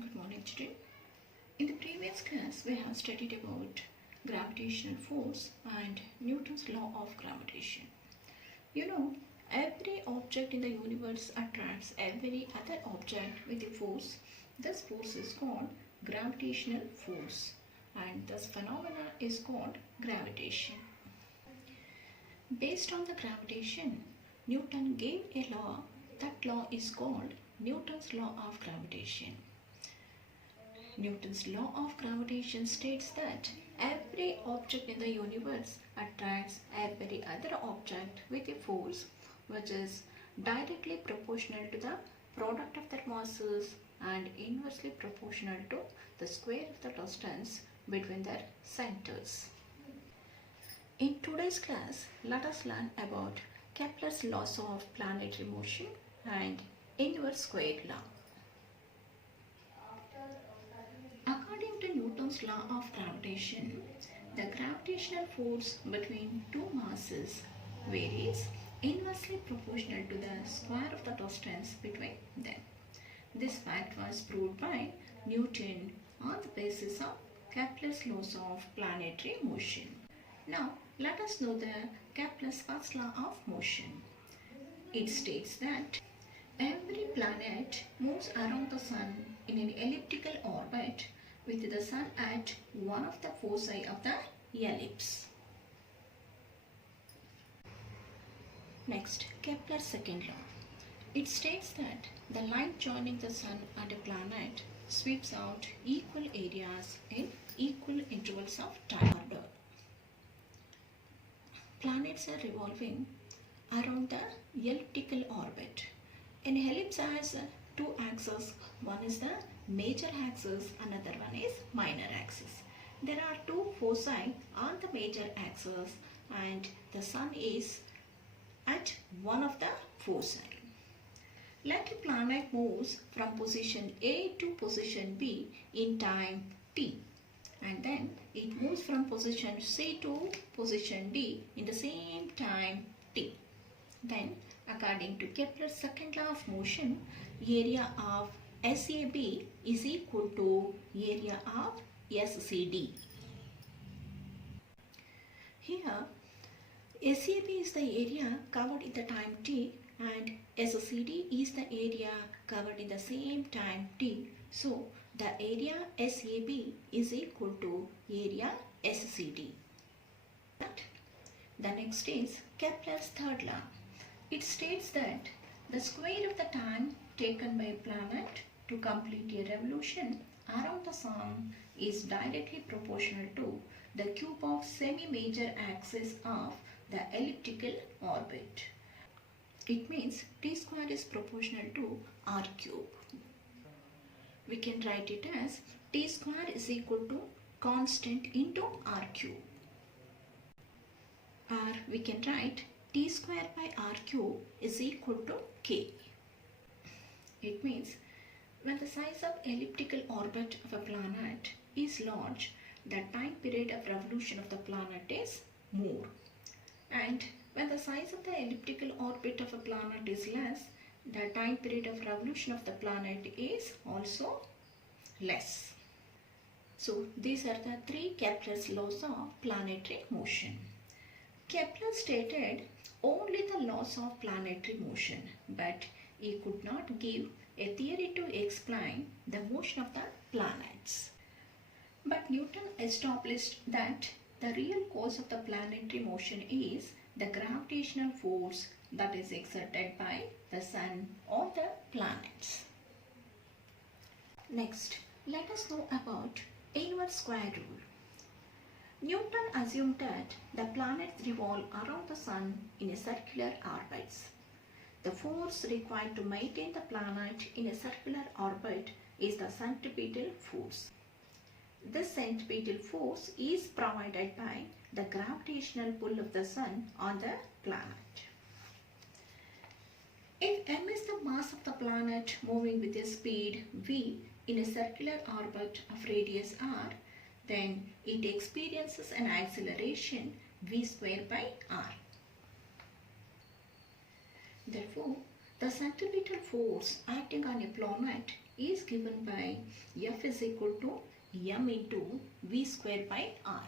Good morning, children. In the previous class, we have studied about gravitational force and Newton's law of gravitation. You know, every object in the universe attracts every other object with a force. This force is called gravitational force, and this phenomena is called gravitation. Based on the gravitation, Newton gave a law. That law is called Newton's law of gravitation. Newton's law of gravitation states that every object in the universe attracts every other object with a force which is directly proportional to the product of their masses and inversely proportional to the square of the distance between their centers. In today's class, let us learn about Kepler's laws of planetary motion and inverse square law. According to Newton's law of gravitation, the gravitational force between two masses varies inversely proportional to the square of the distance between them. This fact was proved by Newton on the basis of Kepler's laws of planetary motion. Now, let us know the Kepler's first law of motion. It states that every planet moves around the Sun in an elliptical orbit with the Sun at one of the foci of the ellipse. Next, Kepler's second law. It states that the line joining the Sun and a planet sweeps out equal areas in equal intervals of time. Planets are revolving around the elliptical orbit. An ellipse has two axes. One is the major axis, another one is minor axis. There are two foci on the major axis and the Sun is at one of the foci. Let a planet moves from position A to position B in time t, and then it moves from position C to position D in the same time t. Then, according to Kepler's second law of motion, area of SAB is equal to area of SCD. Here, SAB is the area covered in the time t and SCD is the area covered in the same time t. So, the area SAB is equal to area SCD. The next is Kepler's third law. It states that the square of the time taken by a planet to complete a revolution around the Sun is directly proportional to the cube of semi-major axis of the elliptical orbit. It means t square is proportional to r cube. We can write it as t square is equal to constant into r cube. Or we can write t square by r cube is equal to k. It means when the size of elliptical orbit of a planet is large, the time period of revolution of the planet is more. And when the size of the elliptical orbit of a planet is less, the time period of revolution of the planet is also less. So these are the three Kepler's laws of planetary motion. Kepler stated only the laws of planetary motion, but he could not give a theory to explain the motion of the planets. But Newton established that the real cause of the planetary motion is the gravitational force that is exerted by the Sun on the planets. Next, let us know about inverse square rule. Newton assumed that the planets revolve around the Sun in a circular orbits. The force required to maintain the planet in a circular orbit is the centripetal force. This centripetal force is provided by the gravitational pull of the Sun on the planet. If m is the mass of the planet moving with a speed v in a circular orbit of radius r, then it experiences an acceleration v square by r. Therefore, The centripetal force acting on a planet is given by F is equal to m into v square by r.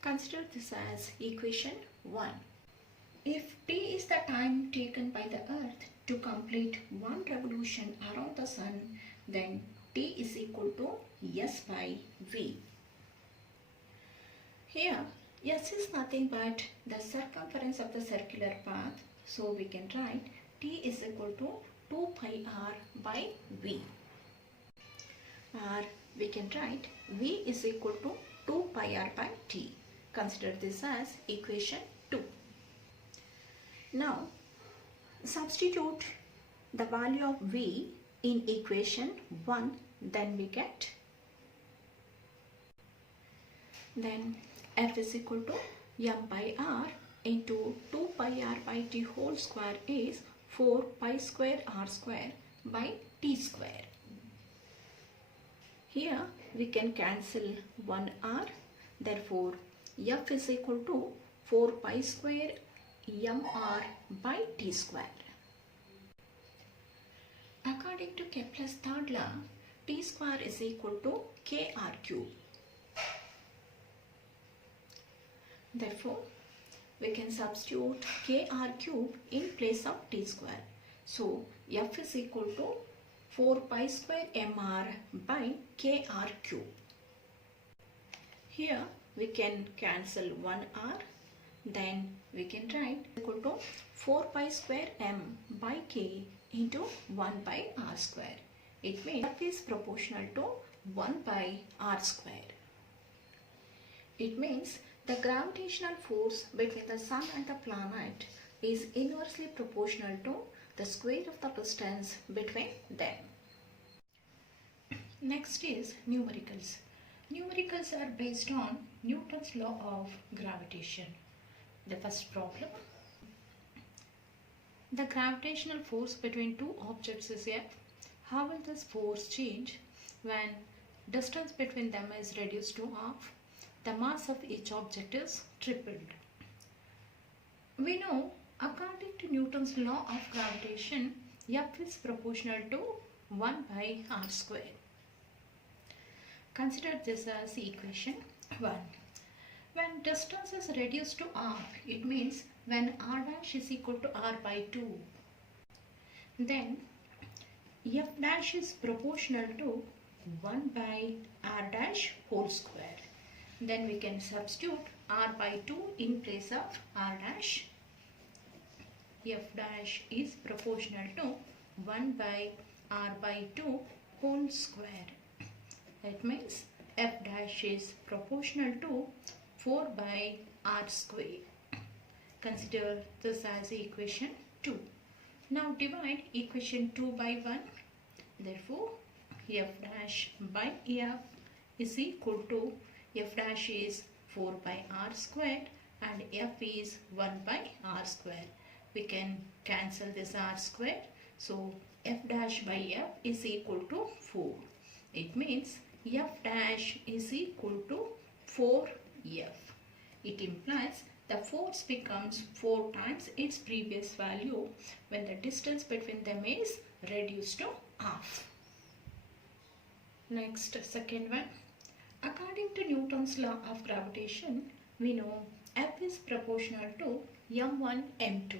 Consider this as equation 1. If t is the time taken by the earth to complete one revolution around the sun, then t is equal to s by v. Here s is nothing but the circumference of the circular path, so we can write t is equal to 2 pi r by v. Or we can write v is equal to 2 pi r by t. Consider this as equation 2. Now substitute the value of v in equation 1, then we get f is equal to m by r into 2 pi r by t whole square is 4 pi square r square by t square. Here we can cancel 1 r, therefore f is equal to 4 pi square mr by t square. According to Kepler's third law, t square is equal to kr cube. Therefore, we can substitute kr cube in place of t square. So, f is equal to 4 pi square mr by kr cube. Here we can cancel 1 r, then we can write equal to 4 pi square m by k into 1 by r square. It means f is proportional to 1 by r square. It means the gravitational force between the sun and the planet is inversely proportional to the square of the distance between them. Next is numericals. Numericals are based on Newton's law of gravitation. The first problem. The gravitational force between two objects is F. How will this force change when distance between them is reduced to half? The mass of each object is tripled. We know, according to Newton's law of gravitation, F is proportional to 1 by r square. Consider this as equation 1. When distance is reduced to r, it means when r dash is equal to r by 2, then f dash is proportional to 1 by r dash whole square. Then we can substitute r by 2 in place of r dash. F dash is proportional to 1 by r by 2 whole square. That means f dash is proportional to 4 by r square. Consider this as equation 2. Now divide equation 2 by 1. Therefore, f dash by f is equal to f dash is 4 by r square and f is 1 by r square. We can cancel this r square. So, f dash by f is equal to 4. It means f dash is equal to 4f. It implies the force becomes 4 times its previous value when the distance between them is reduced to half. Next, second one. According to Newton's law of gravitation, we know F is proportional to m1 m2.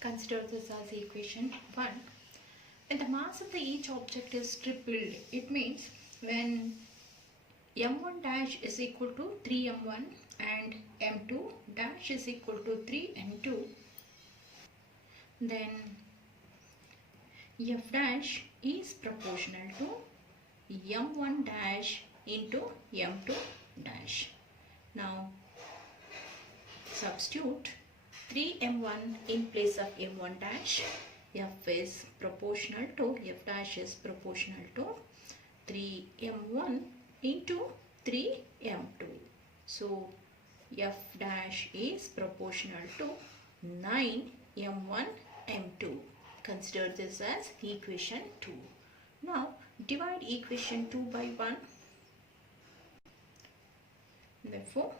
Consider this as equation 1. When the mass of each object is tripled, it means when m1 dash is equal to 3m1 and m2 dash is equal to 3m2, then f dash is proportional to m1 dash into m2 dash. Now substitute 3m1 in place of m1 dash. F is proportional to, f dash is proportional to 3m1 into 3m2. So f dash is proportional to 9m1 m2. Consider this as equation 2. Now divide equation 2 by 1. Therefore,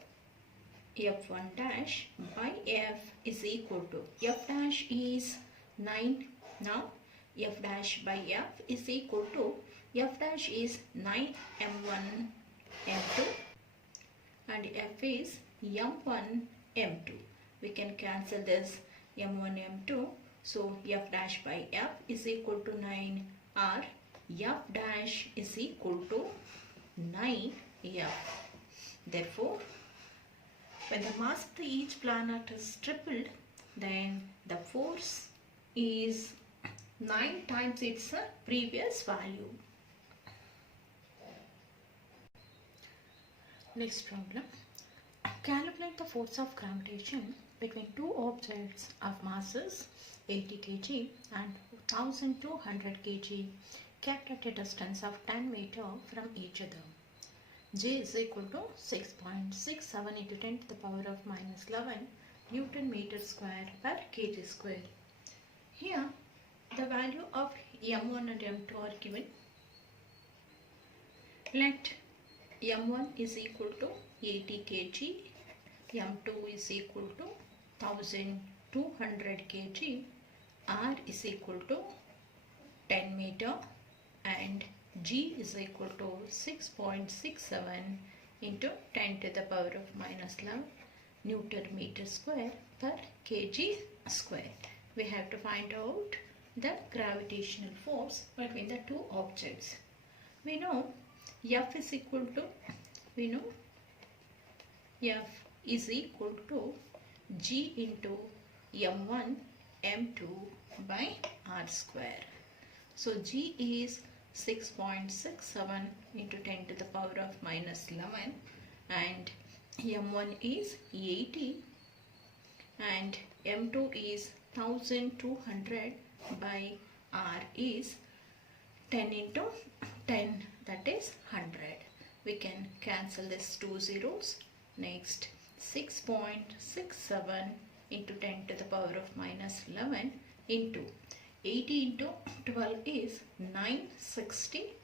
F1 dash by F is equal to F dash is 9. Now F dash by F is equal to F dash is 9 M1 M2 and F is M1 M2. We can cancel this M1 M2. So F dash by F is equal to 9 or F dash is equal to 9F. Therefore, when the mass of each planet is tripled, then the force is 9 times its previous value. Next problem. Calculate the force of gravitation between two objects of masses 80 kg and 1200 kg kept at a distance of 10 meters from each other. J is equal to 6.67 into 10 to the power of minus 11 Newton meter square per kg square. Here the value of M1 and M2 are given. Let M1 is equal to 80 kg, M2 is equal to 1200 kg, R is equal to 10 meter and G is equal to 6.67 into 10 to the power of minus 11 Newton meter square per kg square. We have to find out the gravitational force between the two objects. We know F is equal to, F is equal to G into M1 M2 by R square. So G is 6.67 into 10 to the power of minus 11 and M1 is 80 and M2 is 1200 by R is 10 into 10, that is 100. We can cancel this two zeros. Next 6.67 into 10 to the power of minus 11 into 80 into 12 is 960.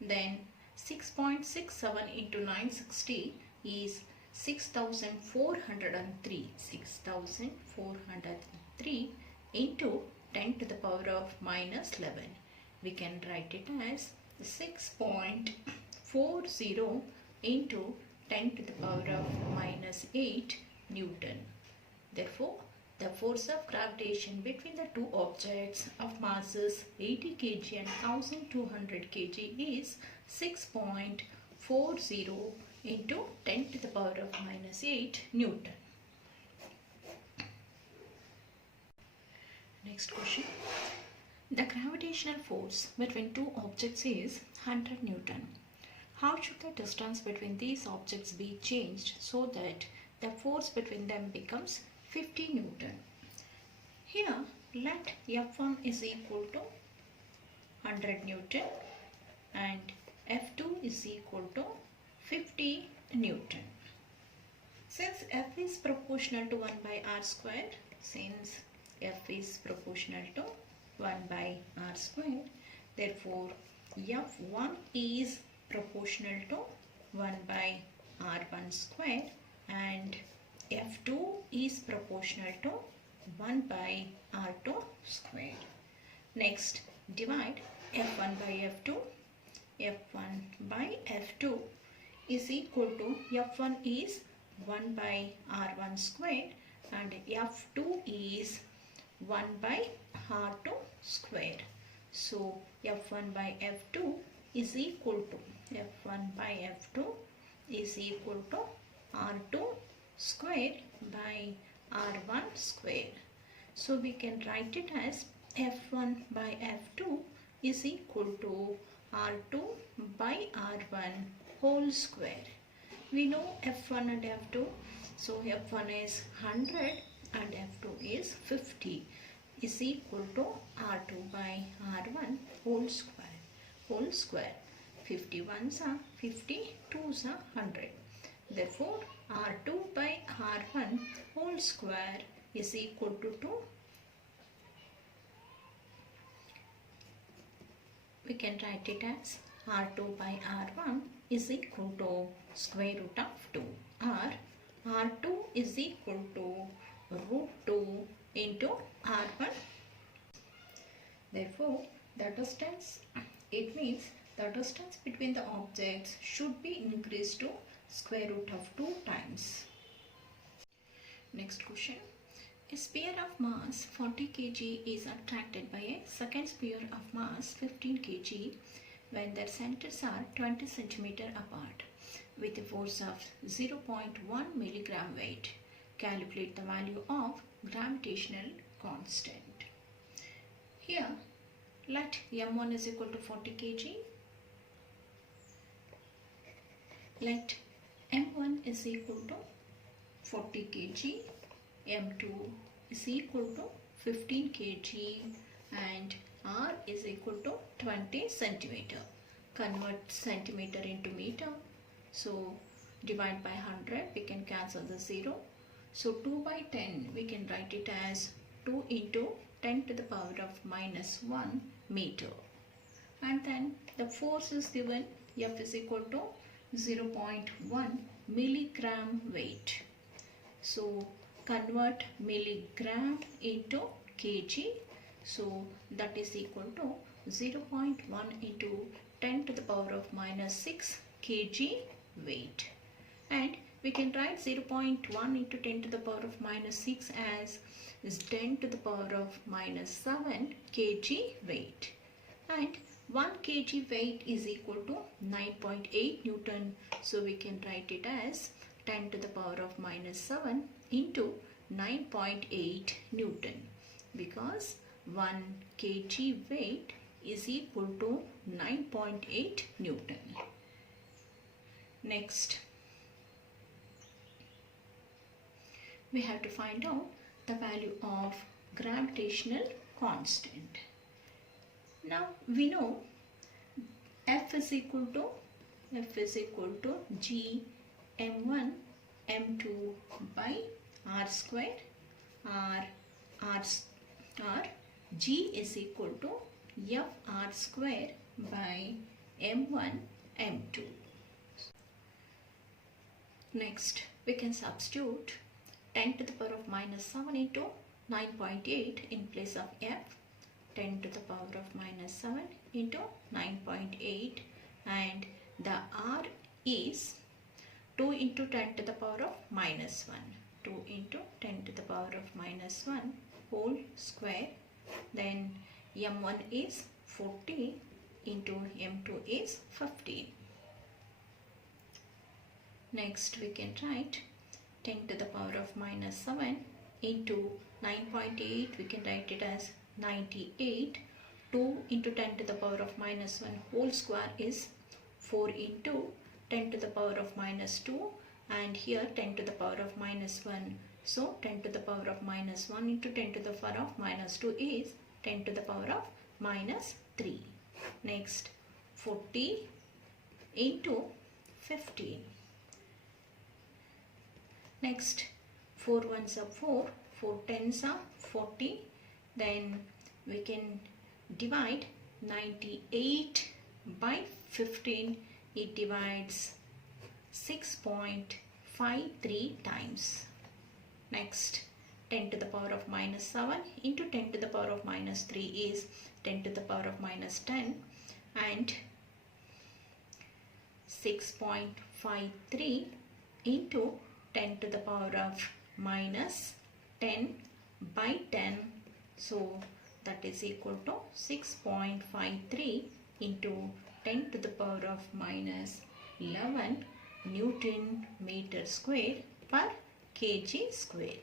Then 6.67 into 960 is 6403. 6403 into 10 to the power of minus 11. We can write it as 6.40 into 10 to the power of minus 8 Newton. Therefore, the force of gravitation between the two objects of masses 80 kg and 1200 kg is 6.40 into 10 to the power of minus 8 Newton. Next question. The gravitational force between two objects is 100 Newton. How should the distance between these objects be changed so that the force between them becomes 50 Newton? Here let F1 is equal to 100 Newton and F2 is equal to 50 Newton. Since F is proportional to 1 by R square, therefore F1 is proportional to 1 by R1 square and F2 is proportional to 1 by R2 square. Next, divide F1 by F2. F1 by F2 is equal to F1 is 1 by R1 square and F2 is 1 by R2 square. So F1 by F2 is equal to R2 square by R1 square. So we can write it as F1 by F2 is equal to R2 by R1 whole square. We know F1 and F2. So F1 is 100 and F2 is 50 is equal to R2 by R1 whole square. 50 ones are 50, 2s are 100. Therefore, R2 by R1 whole square is equal to 2. We can write it as R2 by R1 is equal to square root of 2 or R2 is equal to root 2 into R1. Therefore, the distance, it means the distance between the objects should be increased to square root of 2 times. Next question. A sphere of mass 40 kg is attracted by a second sphere of mass 15 kg when their centers are 20 cm apart with a force of 0.1 milligram weight. Calculate the value of gravitational constant. Here, let m1 is equal to 40 kg. Let m1 is equal to 40 kg, m2 is equal to 15 kg and r is equal to 20 centimeter. Convert centimeter into meter. So divide by 100, we can cancel the 0. So 2 by 10, we can write it as 2 into 10 to the power of minus 1 meter. And then the force is given, F is equal to 0.1 milligram weight. So convert milligram into kg. So that is equal to 0.1 into 10 to the power of minus 6 kg weight. And we can write 0.1 into 10 to the power of minus 6 as is 10 to the power of minus 7 kg weight. And 1 kg weight is equal to 9.8 Newton. So we can write it as 10 to the power of minus 7 into 9.8 Newton, because 1 kg weight is equal to 9.8 Newton. Next, we have to find out the value of gravitational constant. Now we know F is equal to G m1 m2 by r square, G is equal to F r square by m1 m2. Next, we can substitute 10 to the power of minus 7 into 9.8 in place of F. 10 to the power of minus 7 into 9.8, and the R is 2 into 10 to the power of minus 1. 2 into 10 to the power of minus 1 whole square. Then m1 is 40 into m2 is 15. Next, we can write 10 to the power of minus 7 into 9.8, we can write it as 98. 2 into 10 to the power of minus 1 whole square is 4 into 10 to the power of minus 2, and here 10 to the power of minus 1. So 10 to the power of minus 1 into 10 to the power of minus 2 is 10 to the power of minus 3. Next, 40 into 15. Next, 4 ones are 4, 4 tens are 40. Then we can divide 98 by 15. It divides 6.53 times. Next, 10 to the power of minus 7 into 10 to the power of minus 3 is 10 to the power of minus 10, and 6.53 into 10 to the power of minus 10 by 10. So that is equal to 6.53 into 10 to the power of minus 11 Newton meter square per kg square.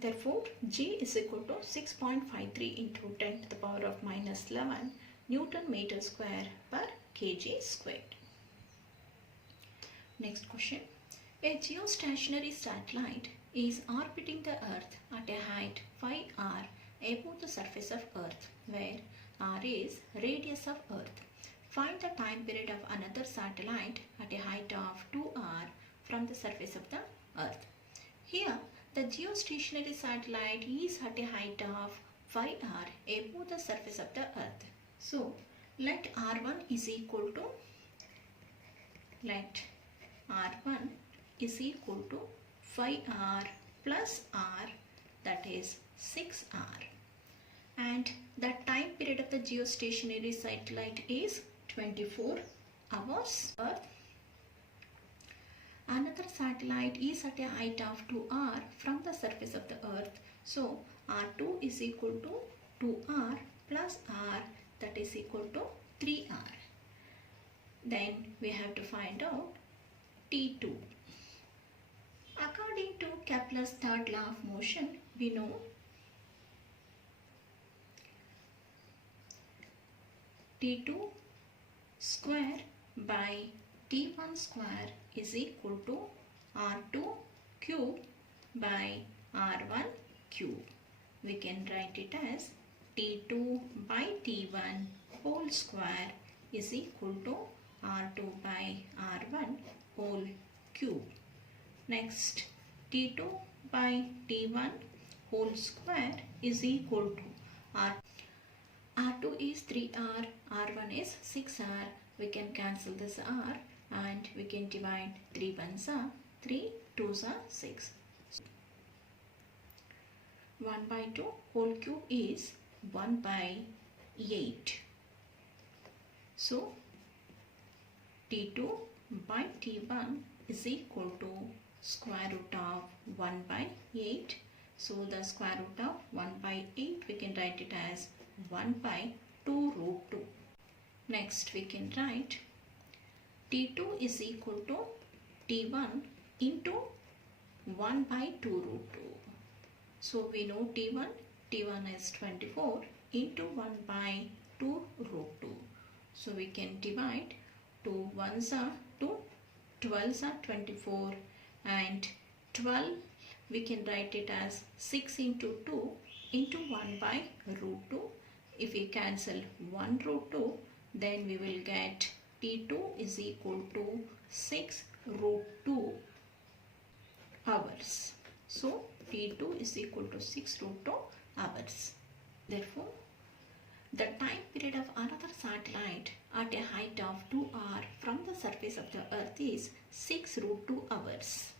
Therefore, G is equal to 6.53 into 10 to the power of minus 11 Newton meter square per kg squared. Next question. A geostationary satellite is orbiting the Earth at a height 5r above the surface of Earth, where r is radius of Earth. Find the time period of another satellite at a height of 2r from the surface of the Earth. Here, the geostationary satellite is at a height of 5r above the surface of the Earth. So, let R1 is equal to, let R1 is equal to 5r plus r, that is 6r. And the time period of the geostationary satellite is 24 hours. Another satellite is at a height of 2r from the surface of the earth. So r2 is equal to 2r plus r, that is equal to 3r. Then we have to find out T2. According to Kepler's third law of motion, we know T2 square by T1 square is equal to R2 cube by R1 cube. We can write it as T2 by T1 whole square is equal to R2 by R1 whole cube. Next, T2 by T1 whole square is equal to R2 is 3r, R1 is 6r. We can cancel this r and we can divide 3 ones are 3, 2s are 6. 1 by 2 whole cube is 1 by 8. So T2 by T1 is equal to square root of 1 by 8. So the square root of 1 by 8 we can write it as 1 by 2 root 2. Next we can write T2 is equal to T1 into 1 by 2 root 2. So we know T1 is 24 into 1 by 2 root 2. So we can divide 2 1s are 2, 12s are 24, and 12 we can write it as 6 into 2 into 1 by root 2. If we cancel 1 root 2, then we will get T2 is equal to 6 root 2 hours. So T2 is equal to 6 root 2 hours. Therefore, the time period of another satellite at a height of 2r from the surface of the earth is 6 root 2 hours.